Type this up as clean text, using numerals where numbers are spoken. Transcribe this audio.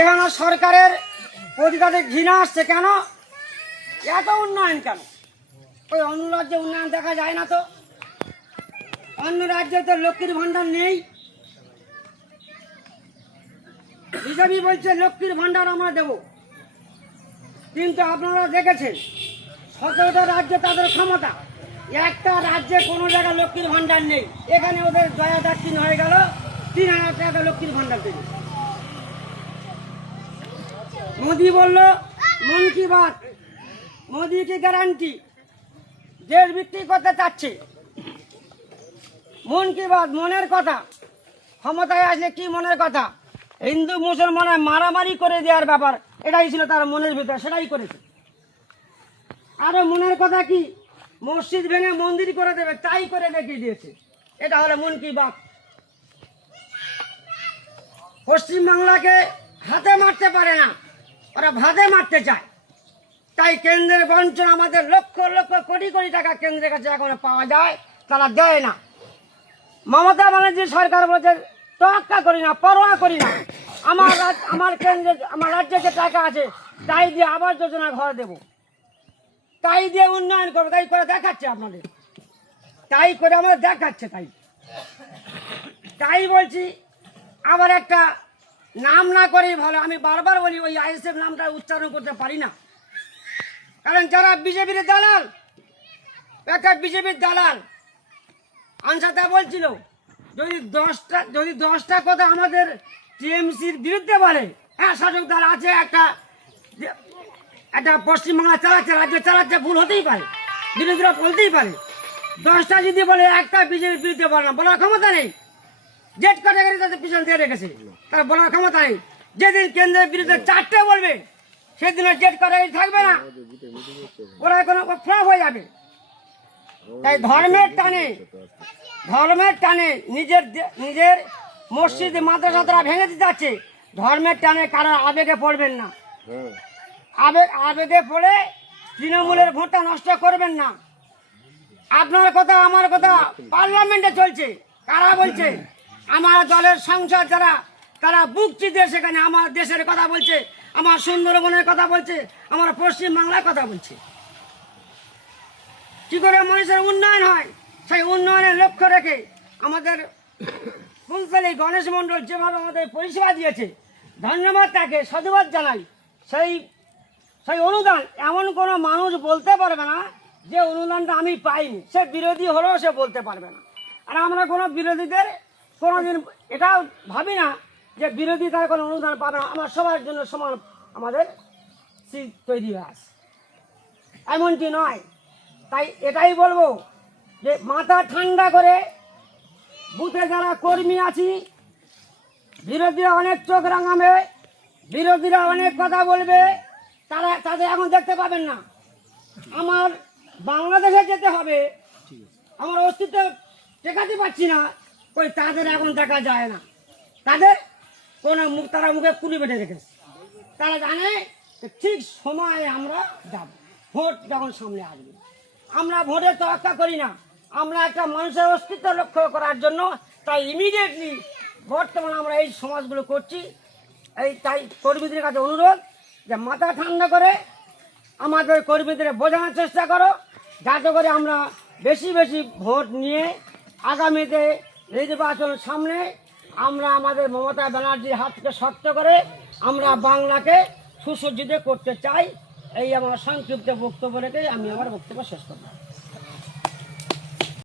এখানে সরকারের প্রতি তাদের ঘৃণা আসছে কেন? এত উন্নয়ন কেন? ওই অন্য রাজ্যে উন্নয়ন দেখা যায় না তো? অন্য রাজ্যে তো লক্ষ্মীর ভাণ্ডার নেই। বিজেপি বলছে লক্ষ্মীর ভাণ্ডার আমরা দেব, কিন্তু আপনারা দেখেছেন 17টা রাজ্যে তাদের ক্ষমতা, একটা রাজ্যে কোনো জায়গায় লক্ষ্মীর ভাণ্ডার নেই। এখানে ওদের 2003 হয়ে গেল, 3000 টাকা লক্ষ্মীর ভাণ্ডার দেবে। মোদি বলল মন কি বাত, মোদি কি গ্যারান্টি দেশ বিক্রি করতে চাচ্ছে। মন কি বাত, মনের কথা। ক্ষমতায় আসলে কি মনের কথা? হিন্দু মুসলমানের মারামারি করে দেওয়ার ব্যাপার, এটাই ছিল তার মনের ভিতরে, সেটাই করেছে। আরো মনের কথা কি? মসজিদ ভেঙে মন্দির করে দেবে, তাই করে দেখিয়ে দিয়েছে। এটা হলো মন কি বাত। পশ্চিমবাংলাকে হাতে মারতে পারে না, ওরা ভাতে মারতে চায়। তাই কেন্দ্রের বঞ্চনা, আমাদের লক্ষ লক্ষ কোটি কোটি টাকা কেন্দ্রের কাছে এখন পাওয়া যায়, তারা দেয় না। মমতা ব্যানার্জি সরকার বলছে তোয়াক্কা করি না, পরোয়া করি না, আমার কেন্দ্রে আমার রাজ্যে যে টাকা আছে তাই দিয়ে আবাস যোজনা ঘর দেব, তাই দিয়ে উন্নয়ন করবো, তাই করে দেখাচ্ছে আপনাদের, তাই করে আমাদের দেখাচ্ছে। তাই বলছি, আবার একটা নাম না করেই ভালো। আমি বারবার বলি ওই আইএসএফ নামটা উচ্চারণ করতে পারি না, কারণ যারা বিজেপির দালাল, একটা বিজেপির দালাল আনসারদা বলছিল যদি দশটা কথা আমাদের টিএমসির বিরুদ্ধে বলে, হ্যাঁ শাসক দল আছে, একটা পশ্চিমবাংলা চালাচ্ছে, রাজ্য চালাচ্ছে, ভুল হতেই পারে, বিরোধীরা বলতেই পারে। 10টা যদি বলে একটা বিজেপির বিরুদ্ধে বলে না, বলার ক্ষমতা নেই। জেট ক্যাটাগরি তাদের পিছন দিয়ে রেখেছে, তার বলার ক্ষমতা নেই। যেদিন কেন্দ্রের বিরুদ্ধে 4টে বলবে সেদিন জেট ক্যাটাগরি থাকবে না, ওরা এখন ফ্লপ হয়ে যাবে। তাই ধর্মের টানে নিজের মসজিদ মাদ্রাসা ভেঙে দিতে যাচ্ছে। ধর্মের টানে কারো আবেগে পড়বেন না, আবেগে পড়ে তৃণমূলের ভোটটা নষ্ট করবেন না। আপনার কথা আমার কথা পার্লামেন্টে চলছে, কারা বলছে? আমার দলের সংসদ যারা, তারা বুক চিতিয়ে সেখানে আমার দেশের কথা বলছে, আমার সুন্দরবনের কথা বলছে, আমার পশ্চিমবাংলার কথা বলছে। কি করে মানুষের উন্নয়ন হয়, সেই উন্নয়নের লক্ষ্য রেখে আমাদের ফুলতলি গণেশ মণ্ডল যেভাবে আমাদের পরিষেবা দিয়েছে, ধন্যবাদ, তাকে সাধুবাদ জানাই। সেই অনুদান এমন কোনো মানুষ বলতে পারবে না যে অনুদানটা আমি পাইনি, সে বিরোধী হলেও সে বলতে পারবে না। আর আমরা কোনো বিরোধীদের কোনোদিন এটাও ভাবি না যে বিরোধী তার কোনো অনুদান পাবে না। আমরা সবার জন্য সমান আমাদের সিট তৈরি হয়ে আছে, এমনটি নয়। তাই এটাই বলবো যে মাথা ঠান্ডা করে বুথে যারা কর্মী আছি, বিরোধীরা অনেক চোখ রাঙাবে, বিরোধীরা অনেক কথা বলবে, তাদের এখন দেখতে পাবেন না। আমার বাংলাদেশে যেতে হবে, আমার অস্তিত্ব টেকাতে পারছি না, ওই তাদের এখন দেখা যায় না। তাদের তারা মুখে কুলি বেঁধে রেখেছে। তারা জানে ঠিক সময়ে আমরা যাব, ভোট যখন সামনে আসবে। আমরা ভোটের তোয়াক্কা করি না, আমরা একটা মানুষের অস্তিত্ব লক্ষ্য করার জন্য তাই ইমিডিয়েটলি বর্তমানে আমরা এই সমাজগুলো করছি। তাই কর্মীদের কাছে অনুরোধ যে মাথা ঠান্ডা করে আমাদের কর্মীদের বোঝানোর চেষ্টা করো, যাতে করে আমরা বেশি বেশি ভোট নিয়ে আগামীতে নির্বাচন সামনে আমরা আমাদের মমতা ব্যানার্জির হাতকে শক্ত করে আমরা বাংলাকে সুসজ্জিত করতে চাই। এই আমার সংক্ষিপ্ত বক্তব্য রেখে আমি আমার বক্তব্য শেষ করব।